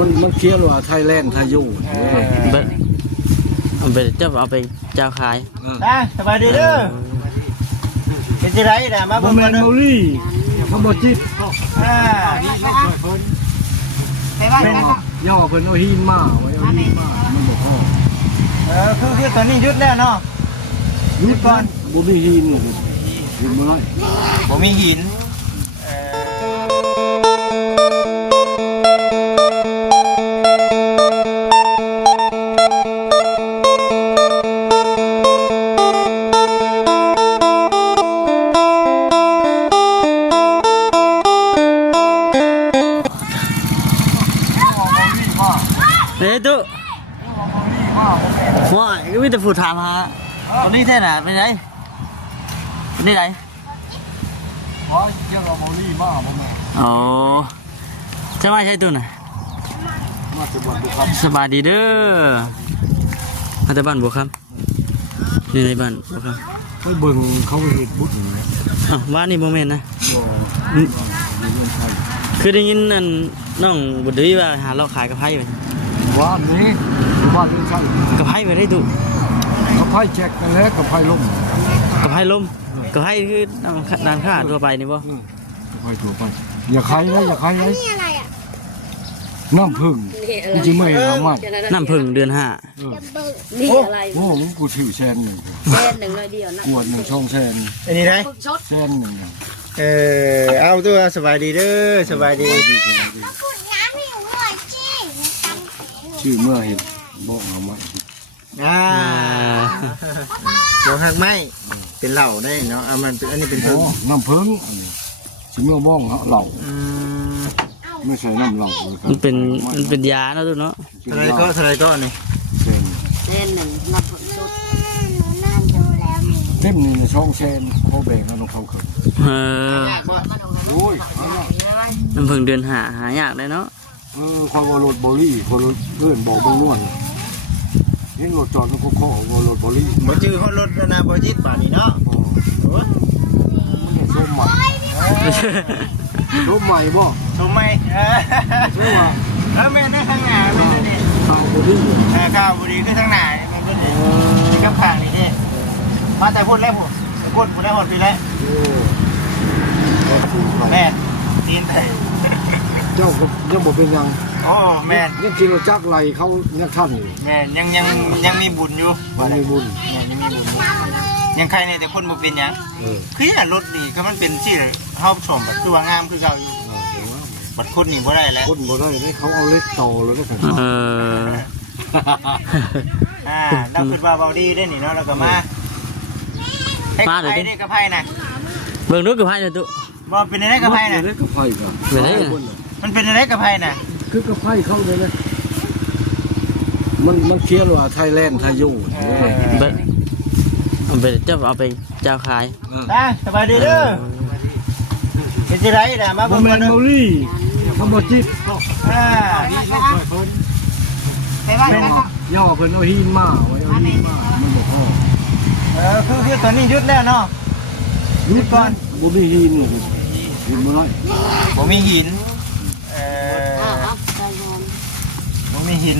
มันเขียนว่าไทยแลนด์ทายุเอาไปเจ้าเอาไปเจ้าขายสบายดีเด้อเป็นที่ไรนะมาบ่แมนโมลี่เขาบอกจิตเป็นย่อเพิ่นเอาหินมาไว้เอาหินมามันบอกพ่อคือตอนนี้ยุดแล้วเนาะยุดก่อนบ่มีหินยุดบ่ได้บ่มีหินเฮ้ยตุ๊ว่าก็มีแต่ผู้ถามหาตอนนี้แท้น่ะเป็นไงเป็นไงอ๋อเจ้าโมลี่มาบ่แม่อ๋อจะมาใช้ตัวน่ะมาจะบ่ครับสบายดีเด้อมาแต่บ้านบัวครับนี่ในบ้านบัวครับไปเบิ่งเขาเฮ็ดบุญนะบ้านนี่โมเมนต์นะคือได้ยินนั่นน้องบุตรดีว่าหาเราขายกระไพ่ไปบ้านนี้บ้านเรื่องใช่กระไพ่ไปได้ดูกระไพ่แจกกันแล้วกระไพ่ล้มกระไพ่ล้มกระไพ่คือด้านข้าตัวไปนี่บ่กระไพ่ตัวไปอย่าใครนะอย่าใครนะน้ำผึ้งจริงๆไม่เอาไม่น้ำผึ้งเดือน5นี่อะไรโอ้กูถือแซนหนึ่งแซนหนึ่งเลยเดียวนะขวดหนึ่งช่องแซนอันนี้ไงแซนหนึ่งเอาตัวสบายดีเด้อสบายดีชื่อเมื่อเห็นบอกเอามาบอกหักไม้เป็นเหล่าได้เนาะมันเป็นอันนี้เป็นพึ่งน้ำพึ่งชื่อเมื่อบ้องเหล่าไม่ใช่น้ำเหล่ามันเป็นยาเนาะทุกเนาะอะไรก็นี่เส้นหนึ่งนับชุดเต็มนี่ในช่องแซนเขาแบ่งแล้วลงเขาขึ้นโอ้ยน้ำผึ้งเดือนหายากเลยเนาะความว่ารถบอลี่คนเพื่อนบอกเบื้องล้วนนี่รถจอดแล้วก็ข้อว่ารถบอลี่บ่จื้อเขารถนาบอจิตป่านนี้เนาะมันส้มใหม่ส้มใหม่บ่ส้มใหม่ใช่ว่าแม่นั่งข้างหน้าแม่นี่ข้าวบอลี่ข้าวบอลี่คือข้างหน้ามันก็ดีนี่กับข้างนี่ดิมาแต่พูดแล้วพูดได้หมดไปแล้วแม่ตีนไทยเจ้าก็ยังบอกเป็นยังโอ้แม่ยังกินเราจักไรเขายังท่านอยู่แม่ยังมีบุญอยู่ยังมีบุญยังใครเนี่ยแต่คนบ่เป็นยังคือรถดีก็มันเป็นที่เข้าชมแบบคือว่างามคือเก่าอยู่บัดคนนี่บ่ได้แล้วคนบ่ได้ให้เขาเอาเล็กโตแล้วได้ผมเราคือว่าเบาดีได้นี่เนาะแล้วก็มาได้กระไพ่นะเบิ่งดูกระไพ่เลยตุ๊บ่เป็นอะไรกระไพ่นะกระไพ่ก็เป็นอะไรมันเป็นอะไรกระไพ่น่ะคือกระไพ่เข้าเลยนะมันเขียนว่าไทยแลนด์ทายุเอาไปเจ้าเอาไปเจ้าขายสบายดีเด้อเป็นที่ไรนะมาแมนโมลี่เขาบอกจิตเป็นย่อเพิ่นเอาหินมาไว้เอาหินมามันบอกพ่อคือตอนนี้ยุดแล้วเนาะยุดก่อนบ่มีหินยุดบ่ได้บ่มีหินบ่มีหิน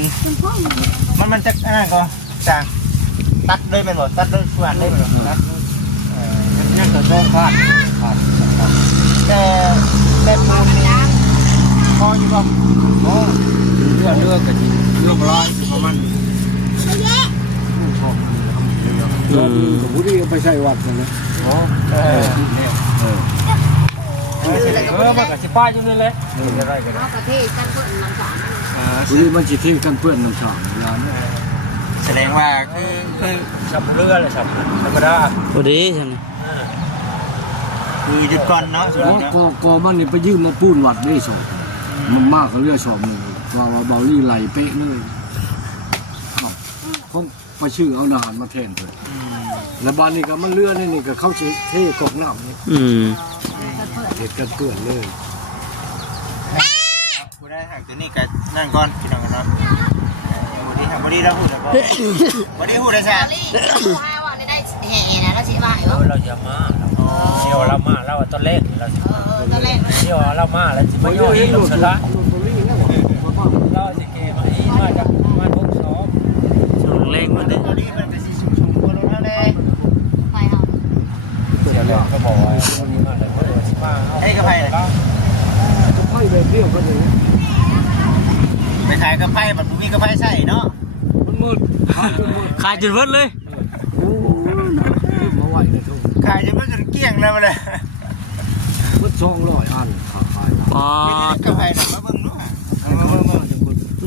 มันจะนั่นก็จางตัดเลยเป็นบ่ตัดเลยส่วนเลยเป็นบ่ตัดยังจะต้องขาดแต่พออยู่บ่พอเลือกกันเลือกร้อยประมาณกับผู้ที่ไปใช้วัดกันนะมันก็สิป้ายอยู่นี่แหละอะไรกันประเทศกันเพื่อนน้ำสางผู้ที่มันจิตที่กันเพื่อนน้ำสางร้านแสดงว่าคือสับเรือเลยสับธรรมดาพอดีใช่ไหมคือหยุดก่อนเนาะก็มันนี่ไปยืมมาปูนวัดได้สอบมันมากเขาเรียกสอบมือว่าเบาลี่ไหลเป๊ะเลยเขาไปชื่อเอาอาหารมาแทนเลยแล้วบ้านนี้ก็มันเลื่อนนี่ก็เข้าเท่กอกน้ำนี่เด็ดกันเปื่อนเลยกูได้หักตัวนี้กันนั่นก่อนพี่น้องกันเนาะบดีเราพูดแล้วบดีพูดได้ใช่ว่าได้แห่นะเราชิบะเราจะมาเที่ยวเรามาเราตอนแรกเราเที่ยวเรามาแล้วจะมาย่อยเราชนะเรา ายกระไพ่บัดบ่มีกระไพ่ใส่เนาะ มันมืดขายจนมืดขายจนเบิดเลย โอ้มาไหวในทุ่ง ขายจนมันจนเกลี้ยงแล้วมาเลย มืด200 อันขาย อ๋อก ระไพ่น่ะมาเบิ่งเนาะมาเบิ่ง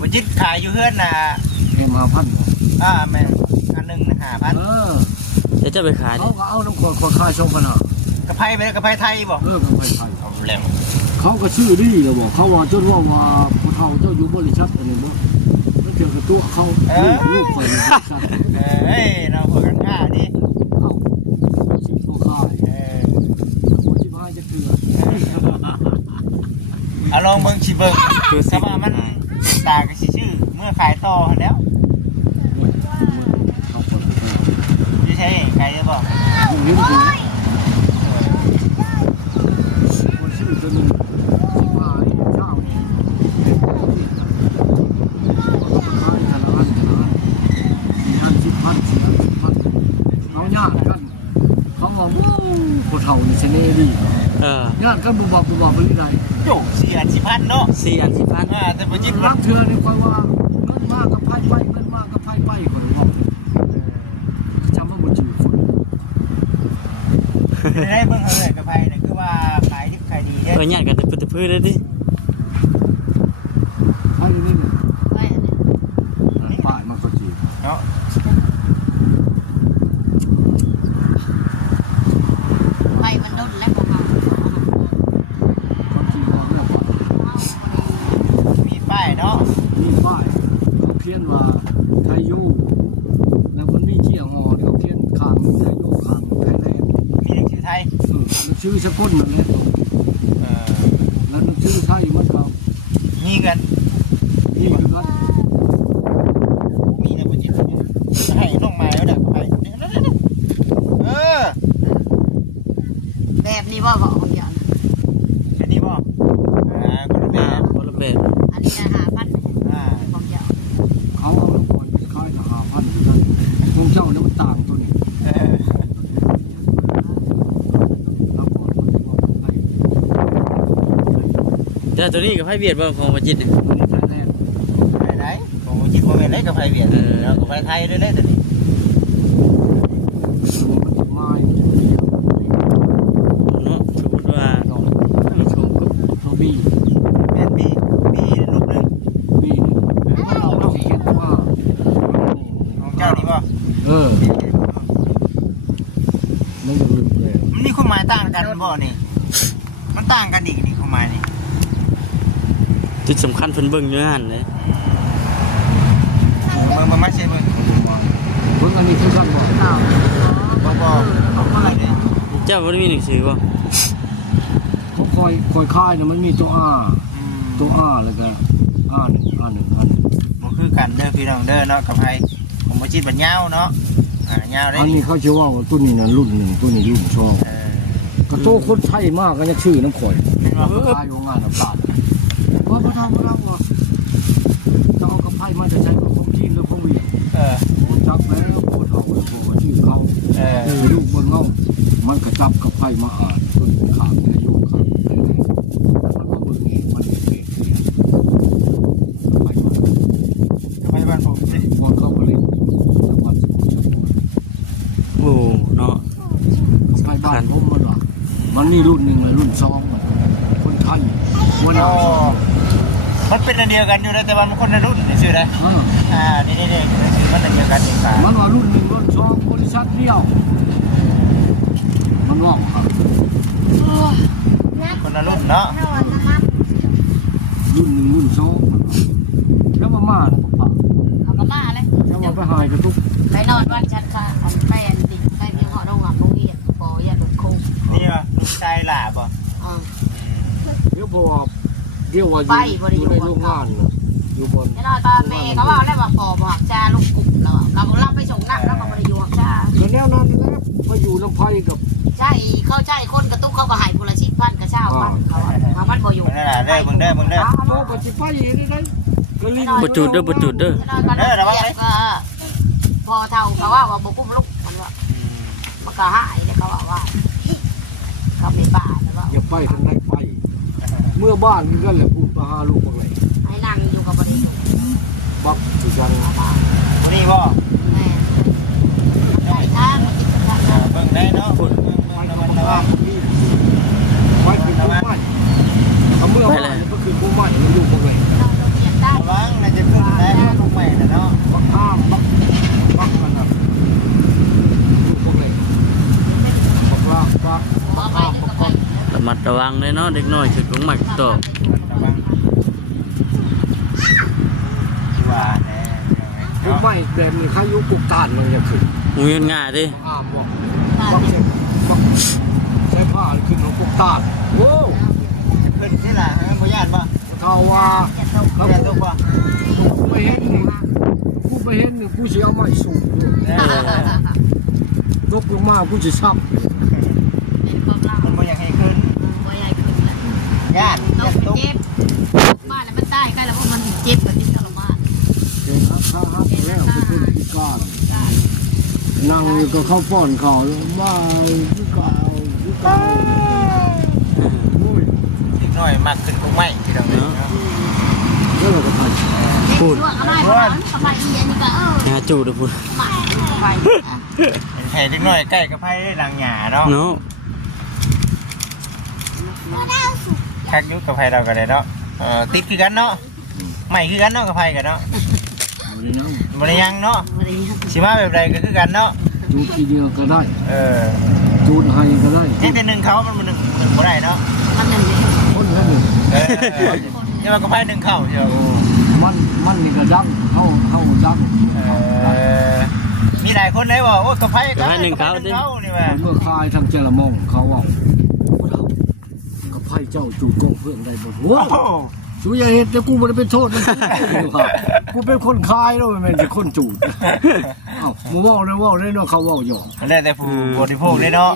บ่จิตขายอยู่เฮือนน่ะ แค่5,000 แม่นอันหนึงน่ะ เออ เดี๋ยวจะไปขายดิ เขาก็เอาน้ำขวดขาย2,000 5,000กระไพ่เป็นกระไพ่ไทยบ่ กันไปไทย เอาแล้ว เขาก็ชื่อดีแล้วบอกเขาว่าจนว่าผู้เฒ่าเจ้าอยู่บริษัทอันนี้บ่แล้วเจอกับตัวเขาลูกไปบริษัท เอ้ยเราพวกกันฆ่าดิ เอ้าสิบ่ขายบ่สิพายจะเกลือ เอาลองเบิ่งสิเบิ่งถ้าว่ามันตาก็สิชื่อเมื่อขายต่อหั่นแล้ว เขาคนเดียว อยู่ใช่ขายได้บ่ ยิ่งเลี้ยงดูคนชื่อตัวนึงสิพายเจ้านี่ขายกันละอันมีอัน10,000เขาญาติกันเขาว่าโอ้ผู้เฒ่านี่เสน่ห์ดี ญาติกันบ่บอกไปที่ใด โย4อัน10,000เนาะ 4 อัน 10,000 แต่บ่จิต รั ว่า บเธอนี่ค่อยว่าเงินมากกับไพ่ไปเงินมากกับไพ่ไปคนบอกจำว่าบ่จืดคน ได้เบิ่งเฮาเลยกระไพ่นี่คือว่าขายดิบขายดีเด้ ญาติกันแต่พื้นเลยดิ ไพ่นี่ ไปอันนี้ ป้ายมันก็จืด เนาะ ไปมันโดนแล้วก็มา ความจริงเขาเรียกว่า มีป้ายเนาะ นี่ป้ายเขาเขียนว่าไทยยูแล้วมันมีเชี่ยงอเขาเขียนข้างไทยยูข้างไทยแลนด์ มีหนังสือไทย ชื่อสกุลนั่นแหละแล้วชื่อไทยมันก็ มีกัน นี่คือกัน มีนะบ่จิตให้น้องไม้แล้วน่ะไปแบบนี้ว่าบอกอย่าง อันนี้บ่คนละแบบ คนละแบบ อันนี้นะ5,000บอกอย่าง เขาเอาน้ำก่อนคายทหารพันกันพวกเจ้าเนี่ยมันต่างตัวนี้เราก่อนมันจะบอกไป เดี๋ยวตัวนี้กับไผเบียดบ่ของบ่จิตนี่ มันนี่ไทยแลนด์ ไปไหนของจิตบ่แม่นได้กับไผเวียดแล้วกับไผไทยด้วยเด้ตัวนี้ มันจะไม้ เนาะสมมุติว่า ดอก ชมก็ เราบี แม่นมีลูกนึง บีนี่เราเขียนว่า ของเจ้านี่บ่ มันจะลืมเลย มันมีความหมายต่างกันบ่นี่มันต่างกันอีกนี่ความหมายนี่ จุดสำคัญเพิ่นเบิ่งอยู่หั่นเลย มึงมาใช่มึง เพิ่งอันนี้คือกันบอก บ่เอาอะไรเนี่ย เจ้าบ่ได้มีหนังสือบ่ เขาคอยค่ายเนี่ยมันมีตัวอาแล้วก็อาหนึ่ง มันคือกันเด้อพี่น้องเด้อเนาะกับไผผมบ่จิตบัดยาวเนาะยาวได้ อันนี้เขาเชื่อว่าตัวนี้นะรุ่นหนึ่งตัวนี้รุ่นสองกระโตคนไทยมากก็จะชื่อน้ำข่อย เป็นว่า ค่ายโรงงานน้ำตาลว่าพระธรรมว่าจะเอากระไพ่มาจะใช้กับของจีนหรือของเวียดผมจับแล้วโบเท่าเลยโบชื่อเขาลูกบนเงามันกระจับกระไพ่มาอ่านต้นขาดอายุขาดมันก็มือนี้มันเด็กกระไพ่มา ไปบ้านผมสิ คนเข้าไปเล่นจังหวัดสมุทรสาคร โอ้เนาะ กระไพ่บ้านผมมันนี่รุ่นหนึ่งเลยรุ่นสองคนไทยหัวหน้า มันเป็นอันเดียวกันอยู่แต่ว่ามันคนละรุ่นนี่ชื่ออะไรนี่ชื่อมันอันเดียวกันเองค่ะ มันว่ารุ่นหนึ่งรุ่นสองบริษัทเดียวมันว่าครับ คนละรุ่นเนาะ รุ่นหนึ่งรุ่นสองแล้วมาเนี่ยป้า เอาก็มาเลย แล้วมาไปหายกระตุก ไปนอนวันชัดค่ะอันไปอันติดไปเพียงเหาะโรงหลับโรงเรียนพอยันรถคง นี่ว่ะลูกชายหล่าป่ะ เดี๋ยวบอกเดี๋ยวว่าอยู่ในโรงงานอยู่บน แน่นอนตอนแม่เขาบอกได้ว่าพอบอกจ้าลูกกลุ่มเราไปส่งนักแล้วก็มาอยู่กับจ้า แล้วนั้นนะมาอยู่ลำไพ่กับ ใช่เข้าใจคนกระตุกเขาก็หายคนละ10,000กระเช้าพันเขาเอามันบ่อยู่ มึงได้มึงได้ โตปัจจุบันนี้ได้ก็ลิ้น บ่จุดเด้อบ่จุดเด้อ พอเท่าเขาว่าบ่กุ้มลูกมันว่ามันก็หายแล้วเขาว่าเขาเป็นบ้าแล้วว่า อย่าไปทางไหนไปเมื่อบ้านนี่ก็แหละพูดมาหาลูกอะไร ให้นั่งอยู่กับบริษัท บักที่ยัง วันนี้บ่ แม่ใช่ทางมันจะทาง เบิ่งได้เนาะเบิ่งระวัง ไว้คือผู้ใหม่เขาเมื่อวานก็คือผู้ใหม่มันอยู่ตรงไหน เราเรียนได้ ระวังน่าจะขึ้นได้พวกใหม่น่ะเนาะ บักข้ามบักมันนะอยู่ตรงไหนบักลากบัก หัวไปก็ไป ระมัดระวังเลยเนาะเด็กน้อยคือของหมักตก ระวังว่าแน่ ผู้ใหม่แบบนี้ใครอยู่กุกตานมันจะขึ้น งูยนง่ายดิ อ้ามบอกบักใช้ผ้าขึ้นของกุกตานโอ้ ขึ้นที่ล่ะบ่ญาติบ่ เขาว่า จะตก เขา เรียนทุกบ่ ผู้ไปเห็นนี่ผู้ไปเห็นนี่ผู้เสียไม่สูงตกลงมาผู้จะซับ เป็นความรัก มันบ่อยากให้ขึ้น หัวใหญ่ขึ้นแล้ว ญาติ ต้อง ญาติตก เจ็บบ้านแล้วมันใต้ใกล้แล้วมันเจ็บแบบนี้ทรมาน เก่งครับแล้วเป็นคนพิการนั่งอยู่ก็เข้าป้อนเขาบ้าพิการอุ้ย นิดหน่อยมากขึ้นพวกใหม่ที่เราเนาะ แล้วเราก็ไป พูด อะไรบ้างอะไรอีเย็นนี่ก็หาจูดพูด ใหม่ไป ให้นิดหน่อยใกล้กับไผหลังหญ้าเนาะ เนาะ คักอยู่กับไผเราก็ได้เนาะติดคือกันเนาะใหม่คือกันเนาะกับไผกันเนาะ ไม่ได้นั่ง บ่ได้ยังเนาะ วันนี้ สิมาแบบใดก็คือกันเนาะ จูดทีเดียวก็ได้ จูดให้ก็ได้ นี่แต่หนึ่งเขามันหนึ่งบ่ได้เนาะ มันหนึ่ง คนแค่หนึ่ง นี่มันก็ไผหนึ่งเข้าเชียว มันนี่ก็ดังเข้าดัง มีหลายคนเลยบอกโอ้กับไผนี่ว่า เมื่อคายทางเจรมงเขาว่ากับไพ่เจ้าจูดกองเพื่อนได้หมดโอ้ชูยาเห็ดแต่กูไม่ได้เป็นโทษมันกูเป็นคนคายแล้วมันเป็นคนจูดอ้าวมึงว่าเลยเนาะเขาว่าหยอก แล้วแต่ผู้บริโภคเลยเนาะ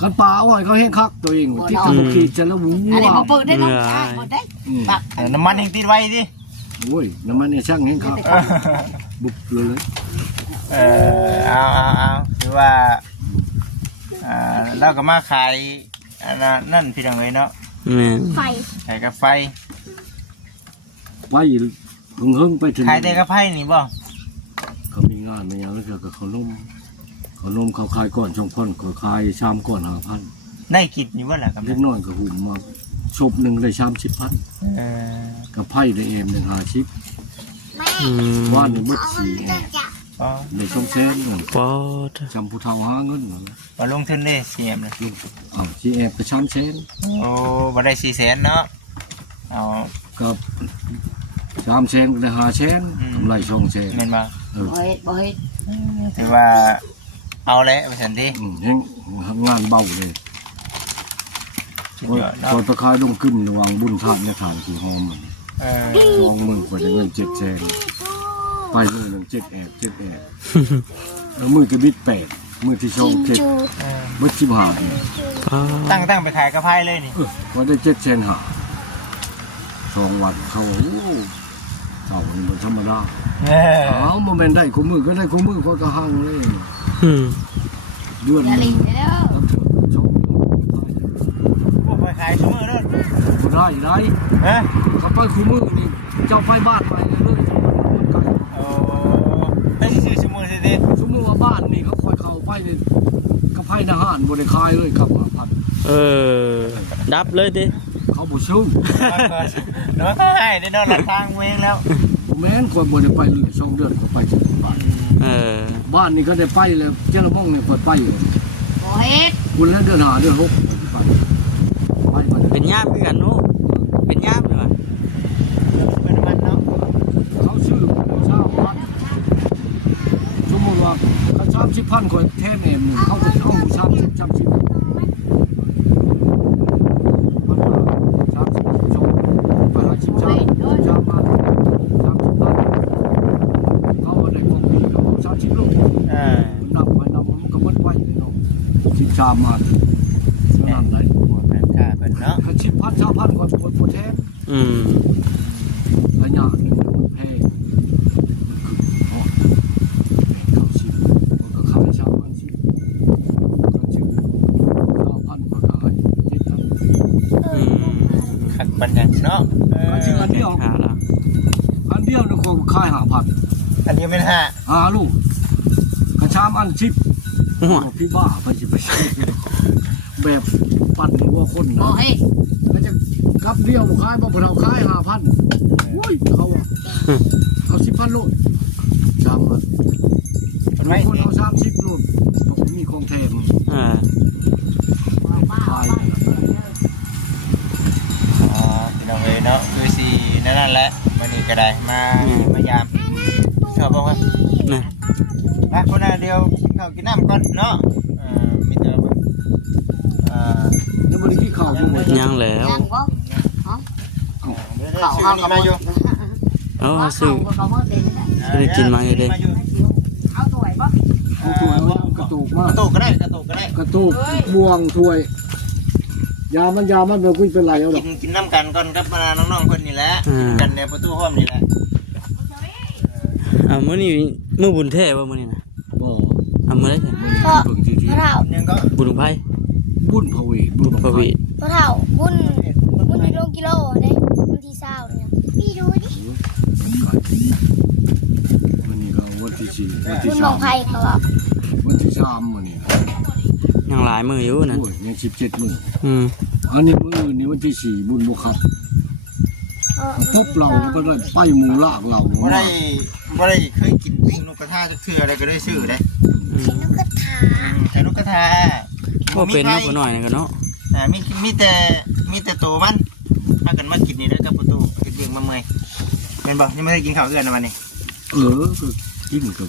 กันป่าอ้อยเขาเห็นคักตัวเองที่ตะบุกีจะแล้ววั อันนี้ ว เขาเปิดได้น้องชายเปิดได้ปัก น้ำมันยังติดไว้ดิ โอ้ยน้ำมันเนี่ยช่างเห็นคักบุบเลย เอาคือว่าเราก็มาขายนั่นพี่น้องเลยเนาะ แม่น ไฟ ขายกาแฟ ไปหึงไปถึง ขายแต่กาแฟนี่บ่ เขามีงานมาอย่างนั้นก็เขานมเขาขายก่อนช่องพ่อนเขาขายชามก่อน5,000 ได้กินอยู่บ่ล่ะกับ เล็กน้อยก็หุ่มมาชบหนึ่งได้ชาม10,000กับไพ่ได้เอ็มหนึ่ง50 ว่า นี่เบิดสีในช่องเซน ปอด จำผู้เฒ่าหาเงิน มาลงทุนได้เสียมเลย ลูกชีแอบไปช้ำเซน โอ้บ่ได้400,000เนาะเอา กับช้ำเซนก็ได้5 เซนกำไรช่องเซน แม่นบ่ บ่เฮ็ด ถือว่าเอาแล้วไปสันที เฮงงานเบาเลย สุดยอดเนาะ พอตะคายลงขึ้นระวังบุญทานเนี่ยทานคือหอมมัน20,000กว่าจะเงิน7 เซนไปมือหนึ่ง7 แอบแล้วมือจะบิด8มือที่ช่อง7เบิด15 ปอด ตั้งไปขายกระเพราเลยนี่ ว่าได้7 เซนหา2 วันเขาเต่านี่มันธรรมดาโมเมนต์ได้คู่มือก็ได้คู่มือก็หังเลย เดือน อย่าลิงเด้อ แล้วเถอะชม พวกไปขายชั่วโมงนู้น ได้ ฮะ ถ้าไปคู่มือนี่เจ้าไปบ้านไปเลย โอ้ไปซื้อชั่วโมงสิดิ สมมติว่าบ้านนี่เขาคอยเข้าไปเลยก็ไพ่ทหารบริคายเลยครับพัน ดับเลยดิ เขาบ่ชู้ แล้วก็ให้ได้นอนหลับทางเวงแล้ว แม้นคนบ่ได้ไปเลยช่องเดือนก็ไปถึงบ้านบ้านนี่ก็ได้ไปแล้วเจ้าละม่องเนี่ยเปิดไปอยู่ บ่เฮ็ด คุณแล้วเดือน5 เดือน 6ไปมา เป็นย่ามคือกันนู้เป็นย่ามเลยวะ เป็นมันเนาะ เขาชื่อชาวบ้านสมมติว่าเขา30,000คนแทนเอ็มเขาจะต้อง30ชามมานั่นไหน เป็นค่าเป็นเนาะ เขา10,000 20,000คนผู้แทนระยะหนึ่งมันแพงคือเขาขายชาวบ้านสิเขาชื่อ9,000กว่าขาย7,000 ขัดบัญญัติเนาะ เขาชื่ออันเดียว ขาละ อันเดี ดียวนึงคงค่าย5,000 อันนี้เป็น5 ลูกกระชามอันชิป หัว พี่บ้าไปสิไปแบบปั่นหัวคน โอ้ นะ เฮ้ย แล้วจะกับเดียวค่ายบ่เราค่าย5,000อุ้ยเขาเอา10,000โลดชามมัน คนไว้ คนเอา30โลดมีของแถม บ้า พี่น้องเอ้ยเนาะคือสินั่นแหละวันนี้ก็ได้มายามชอบบ่ครับ นะ มาคนน่ะเดียวข้าวกินน้ำก่อนเนาะมีแต่แล้วบ่ได้กินข้าวบ่ ยังแล้ว ยังบ่ เขาเอามาอยู่ เอาซื้อ เขาเมื่อเป็น ซื้อได้กินมาอยู่เด้ เอาถ้วยบ่ เอาถ้วยมากระตุกมาก ระตุกก็ได้กระตุกก็ได้ กระตุกบ่วงถ้วยยามันบ่คุยเป็นไรเอาดอก กินน้ำกันก่อนครับน้องๆคนนี่แหละกันในประตูห้องนี่แหละ เอามื้อนี้มื้อบุญแท้บ่มื้อนี้นะ บ่ เอามื้อได้ไง เบิ่งที่ พ่อเฒ่า ยังก็ บุญไผ บุญพระเวท บุญพระเวท พ่อเฒ่าบุญในโลกิโลเนี่ยวันที่เศร้าเนี่ยพี่ดูดิ วันนี้ก็วันที่4วัน บุ ที่ ญบอกไผ่เขาบอก วันที่3วันนี้ ยังหลายมื้ออยู่นั่น โอ้ยยัง17มื้อ อืม อันนี้มื้ออื่นนี่วันที่4บุญบ่ครับพบเราก็ได้ไปหมู่ลากเรา บ่ได้เคยกินปิ้งนกกระทาจักเทื่ออะไรก็ได้ซื้อได้ อืม นกกระทา แต่นกกระทา บ่เป็นเนาะบ่น้อยนี่ก็เนาะ มีแต่โตมันถ้ากันมากินนี่ได้กับประตูเด็กๆมาเมื่อยเป็นบ่ยังไม่ได้กินข้าวเอื้อนนะวันนี้ ก็กินกับ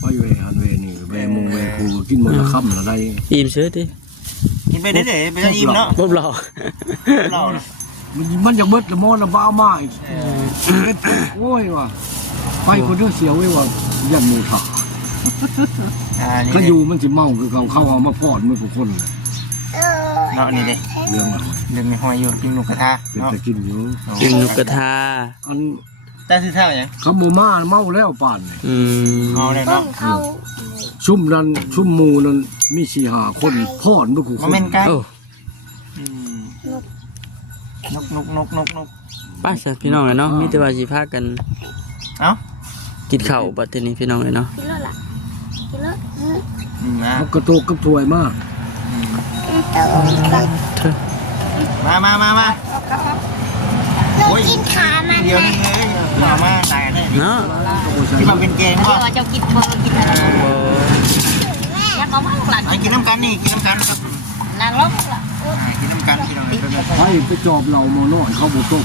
ไปเวหันเวนี่เวมงเวครูกินมื้อละค่ำละได้ อิ่มเสือติ กินไปเด้ๆไปจะอิ่มเนาะ ครบแล้ว เราเนาะ มันจะเบิดละมอนละบ้ามาอีกโอ้ยว่ะไปคนเดียวเสียวไว้ว่ายันหมู่ถา นี่ ถ้าอยู่มันสิเมาคือเขาเข้าเอามาพอดมือผู้คนเลย เนาะนี่เด้ เรื่องอะไร เรื่องมีหอยอยู่กินนกกระทา เป็น เนาะ แต่กินอยู่ กินนกกระทา อัน แต่ซื้อเท่ายัง คำโมมาเมาแล้วป่านนี่ อืม เมาเลย ต้ เนาะ นเขา ชุ่มนั้นชุ่มหมูนั้นมี4-5คนพอดมือผู้ค มาน เมนกัน โอ้ นก ไป้าซะพี่น้องเลยเนาะมีแต่ว่าสิพากัน เอ้า กินข้าวบัดนี้พี่น้องเลยเนาะ กินแล้วล่ะกินแล้ว มา เอากระโตกกับถ้วยมา เธอ มา เรากินขามัน เดี๋ยว นะ นึงเลยมาตายเลย เนาะ ก็บ่ใช่ ที่มันเป็นแกง เดี๋ ก็ ยวเจ้ากินเบอร์กินอะไร โอ้ ยังเอามาหลัง กินน้ำกันนี่กินน้ำกันครับ นางร้องละ กินน้ำกันพี่น้องเลย ไปจอบเราโมน้อยเขาบ่ต้ม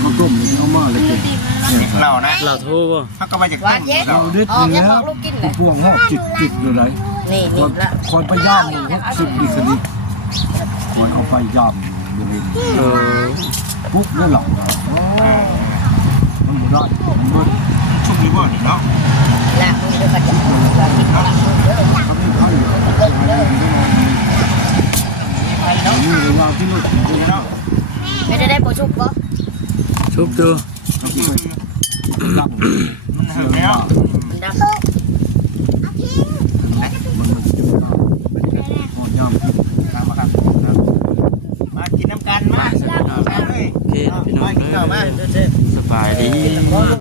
เขาต้มนี่เอามาเลยเก่ง เรานะ เราโทรบ่ เขาก็มาจาก หวานเย็น เราเด็ด อ๋อ นี่ ยัง แล้ บอ ว กลูกกินเลย พวงหอกจิตเลยไร นี่นี่ละ คอยไปย่าม60ดิคดิคอยเอาไปย่ามอยู่เลย เออ ปุ๊บแล้วหลังมันบ่ได้มัน ชุบหรือบ่เนาะ ละมือเดี๋ยวก็จะกิน ทำให้ไข่นี่เวลาที่เราถึงเนาะ ไม่ได้โปรชุบบ่ ชุบดู ดัง มันเหื่อยแล้ว ดัง มันจะพอย่าม มากินน้ำกันมา โอเคพี่น้อง มากินข้าวมา สบายดี